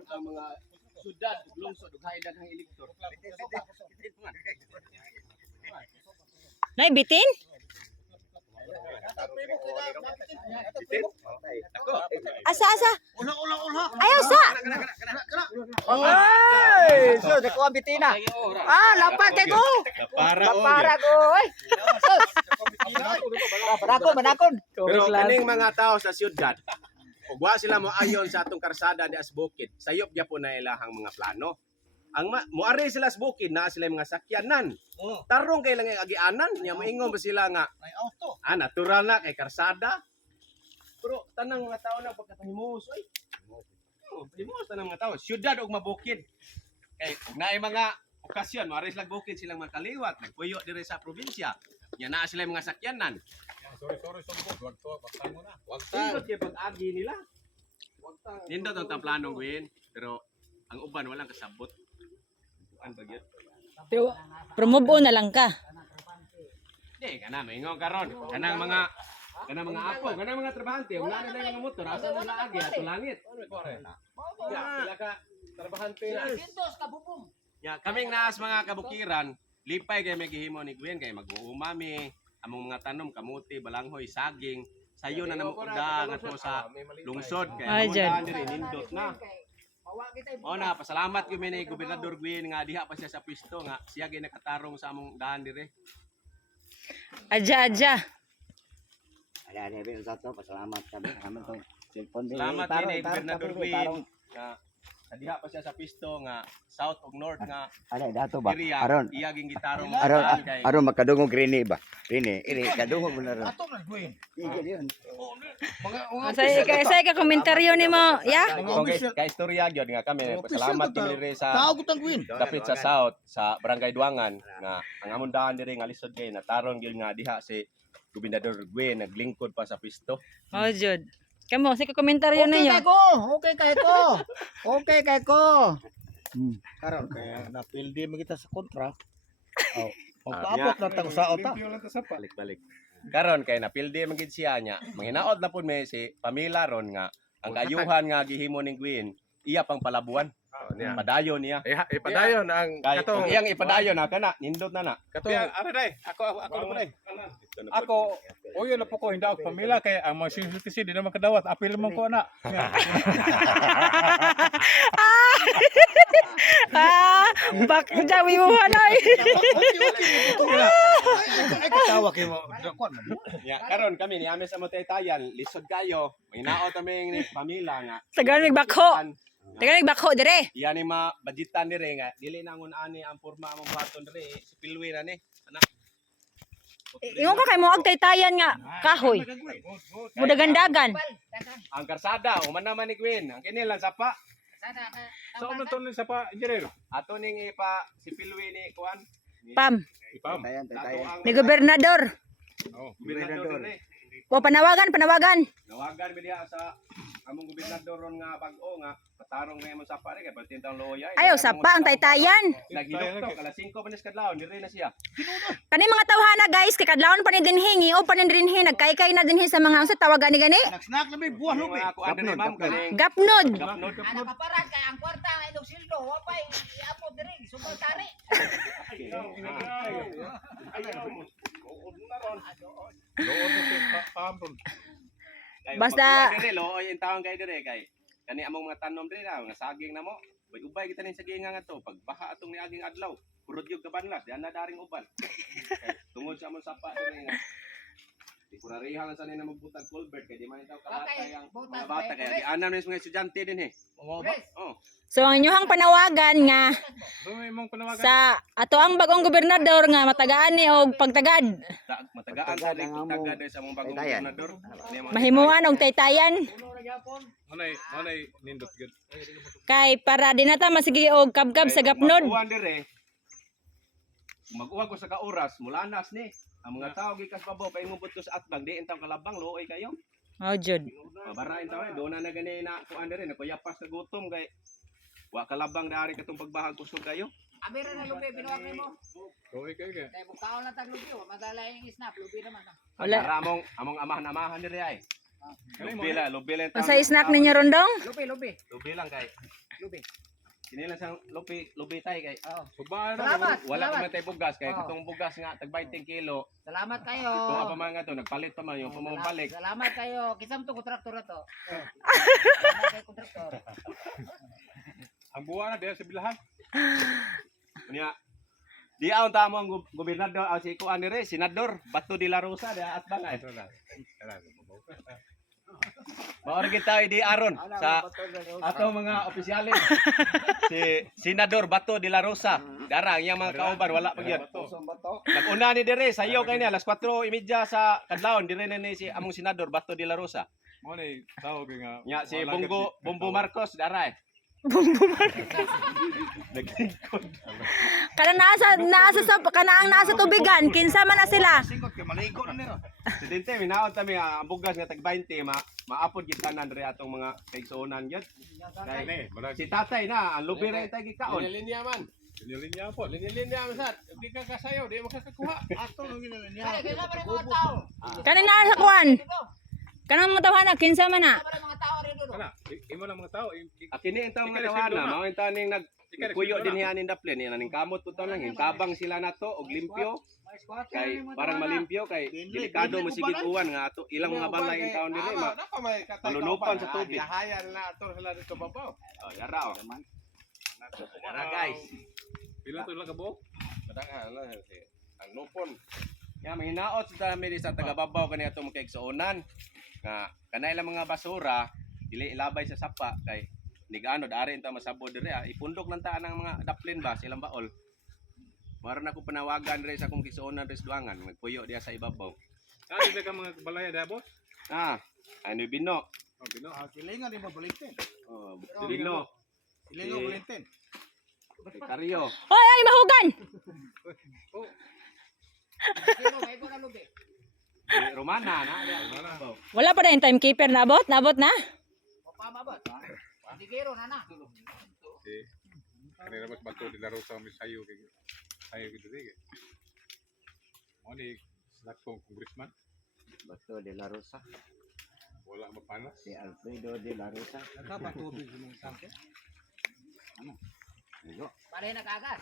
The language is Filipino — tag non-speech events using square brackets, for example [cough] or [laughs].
panahon ang mga syudad, lungsod, ug haydan ang elektor. Nay bitin? Asa asa? Ulah ulah ulah. Ayaw sa. Ay, so ang bitina. Ah, lapat kay ko. Para o. Para ko. Oy. Manakon, manakon. Pero kaning mga tao sa ug wa sila mo ayon sa atong karsada di as bukid. Sayop gyapon na ilahang mga plano. Ang ma- muari sila sa bukid na sila mga sakyanan. Tarong kay lang ang agianan, nya moingon ba sila nga May auto. ah natural na kay karsada. Pero tanang mga tao na pagkatahimus, oy. Oh, himus tanang mga tao, syudad og mabukid. Kay naay mga okasyon, muari sila bukid silang mga kaliwat, nagpuyo dire sa probinsya. Nya naa sila mga sakyanan. Sorry, sorry, sorry. Wag to, baktan mo na. Wag Nindot kay pag-agi nila. Nindot ang taplano Gwen, pero ang uban walang kasabot. Ang bagyot. Pero promobo na lang ka. Di kana maingon karon. Kanang mga kanang mga apo, kanang mga trabahante, wala na lang mga motor, asa na laagi ato langit. Ya, pila ka trabahante na. Ya, kaming naas mga kabukiran, lipay kay may gihimo ni Gwen kay mag-uumami, among mga tanom kamuti, balanghoy, saging, sayo na namo uda ngadto sa lungsod kay Ay, amo dyan. na diri nindot na. O na, pasalamat ko ni Gobernador Gwin nga diha pa siya sa pwesto nga siya gay nakatarong sa among daan dire. Adja adja. Ada ada sa to, pasalamat kami. Aman to. Cellphone din. Salamat Tarong, din tarong, Gobernador tarong, Gwin tarong. nga sa diha pa siya sa pwesto nga south ug north nga Ada dato ba? area Aron. iya ging gitarong Aron, daan kay aron makadungog rini ba? Rini, iri kadungog mo na ron. Ato na, yun. Mga mga Say ka say ka komentaryo nimo, ya? Kung kay, istorya gyud nga kami pasalamat kami dire sa Tawag ko tang dapit sa south sa barangay Duangan nga ang among daan dire nga lisod kay natarong gyud nga diha si Gobernador Gwen naglingkod pa sa pwesto. Oh jud. Kamo ka komentaryo Okay ninyo. kay ko. Okay kay ko. Okay kay ko. Hmm. Karon kaya napildi mo kita sa kontra. Oh. Ah, Magpaabot na tang sa ota. balik balik karon kay napildi man gid siya nya manghinaot na pud may si Pamela ron nga ang kayuhan nga gihimo ning Queen iya pang palabuan padayon niya Eh, ipadayon ang kay katong iyang ipadayon na kana nindot na na katong Ara day, ako ako ako na day. ako Ako, oyo na po ko hindi ako pamila kay ang mga senior citizen di naman kadawat. Apil man ko na. [laughs] Ah, bak jawi mo hanay. Ay katawa kay mo. Ya karon kami ni amin sa Motaytayan lisod kayo manghinaot kami ni Pamela nga Tagaan migbakho. Tagaan migbakho dire. iya ni ma budgetan dire nga dili na ngun ani ang porma among buhaton dire si Pilwi na ni ana Ingon ka kay mo ag taytayan nga kahoy. Mudagandagan. ang karsada uman naman ni Queen ang kini lang sapa Sa ano to sa pa engineer? ato ning ipa si Pilwi ni kuan ni Pam. Ipam. Ni gobernador. Oh. gobernador dire. O panawagan, panawagan. Nawagan mi diha sa among gobernador ron nga bag-o nga patarong nga imong sapa rin kay pertin tang loya. Ayaw sapa ang taytayan. Naghilok to kala 5 panis kadlaw dire na siya. Kani mga tawhana guys, kay kadlawon pa ni dinhi, o pa ni dinhi, nagkaykay na dinhi sa mga unsa tawagan ni gani? Snack na may buah ma'am kaning Gapnod. gapnod Ana kaparan kay ang kwarta nga ilog sildo wa pa iapod diri subal tari. Doon ko pambron. Basta- dire lo oy taon kay dire kay kani among mga tanom dire na nga saging na mo. Bay ubay kita ning saging nga to pag baha atong niaging adlaw. Kurod yung kabanlas, di na daring uban. [laughs] Kay, Tungod sa among sapa dire nga. Di kurarihan lang sanay na magbutag culvert kay di man taw kalatay ang mga bata kay di anam ni mga estudyante din eh. Oh. So ang inyong panawagan nga So may mong panawagan. sa ato ang bagong gobernador nga matagaan ni og pagtagad, Ta- matagaan sa rin pagtagad sa among bagong Tayan. gobernador. Ano mahimuan og taytayan Manay manay nindot gud. kay para di nata masigi og kabkab sa gapnod. Mag-uwan dire. Mag-uwan ko sa kauras, mulanas ni. Ang mga tao gikas babaw pa ingubot ko sa atbang di intang kalabang luoy kayo. Oh jud. Mabarain taw eh, doon na na gani na kuan dire nakuyapas ka gutom kay wa kalabang dari katong pagbahag kusog kayo. Abira na lubi binuwag nimo. Roy kay kay. Kay bukaon na tag lubi wa madala yung snap lubi naman. Wala. Para among among amahan-amahan dire ay. Lubi lang, lubi lang. Sa snack ninyo rondong? Lupi, lupi. Lubi lang kay. Lupi. Sinilang sang lubi, lubi tay kay. Oo. Subaan na. Salamat. Wala pa man tayo bugas kay katong bugas nga tag 20 kilo. Salamat kayo. Kung apa man nga to nagpalit pa man yung pamabalik. Salamat kayo. Kisam to kontraktor na to. [laughs] Salamat kayo kontraktor. Ang buwan na diya sa bilahan. [laughs] Niya. Di aon tamo ang gob- gobernador aw si kuan dire senador Bato de la Rosa di at bangay. Maori kita di aron sa ato mga opisyalis. si senador Bato de la Rosa. Darang yang mga kauban wala pa gyud. Nag-una ni dire sayo kay ni alas 4:30 sa kadlawon dire na ni si among senador Bato de la Rosa. Mo ni tawag nga. Nya si Bongo Bombo Marcos daray. Naglingkod. Kana nasa nasa sa kana ang nasa tubigan, kinsa man na sila. Presidente, minaot kami ah, ang bugas nga tag 20 ma maapod gid tanan diri atong mga kaigsuonan gyud. Kay si tatay na ang lubi ra tay gikaon. Linya man. Linya po. Linya man sad. Di ka kasayaw, di makakakuha. Kaya kailan pa rin mga tao. Kana na sa kuan. Kanang mga tawhana kinsa man na. Kana, imo lang mga tao. Akini Ikaw mga na tawana, mao ito ning nag kuyo din na. hiya ning daplin ni ning kamot puto lang tabang sila nato og limpyo kay parang malimpyo kay delikado mo sigit uwan nga ato ilang mga balay ang taon dili ma Napa may katay Malulupan sa tubig. Hayan na ato sila dito babaw. oh, yara oh. Yara guys. Pila to lang ka? Kadang ano si ang lupon. Ya mahinaot sa dami sa tagababaw kani atong mga kaigsuonan nga kanay lang mga basura dili ilabay sa sapa kay nigano dari ta masabo diri ah. ipundok lang ta ang mga daplin ba silang baol Maron ako panawagan diri sa akong kaigsuonan res duangan magpuyo diya sa ibabaw Kani ba ka mga balaya da boss? ah ano bino Oh, bino. Silingan di mo balikin. oh bino Silingan Eh. balikin. kay Karyo Hoy, ay mahugan. Na [laughs] si Romana na Wala. Pa din timekeeper nabot, nabot na. O pamabot. Hindi kiro na na. Si kanila mas bato di laro sa mi sayo kay sayo gid diri. Mo ni snack kong congressman. Bato de la Rosa. Wala mapanas. Si Alfredo de la Rosa. Nagkapatubig yung tangke. Pare na kagas.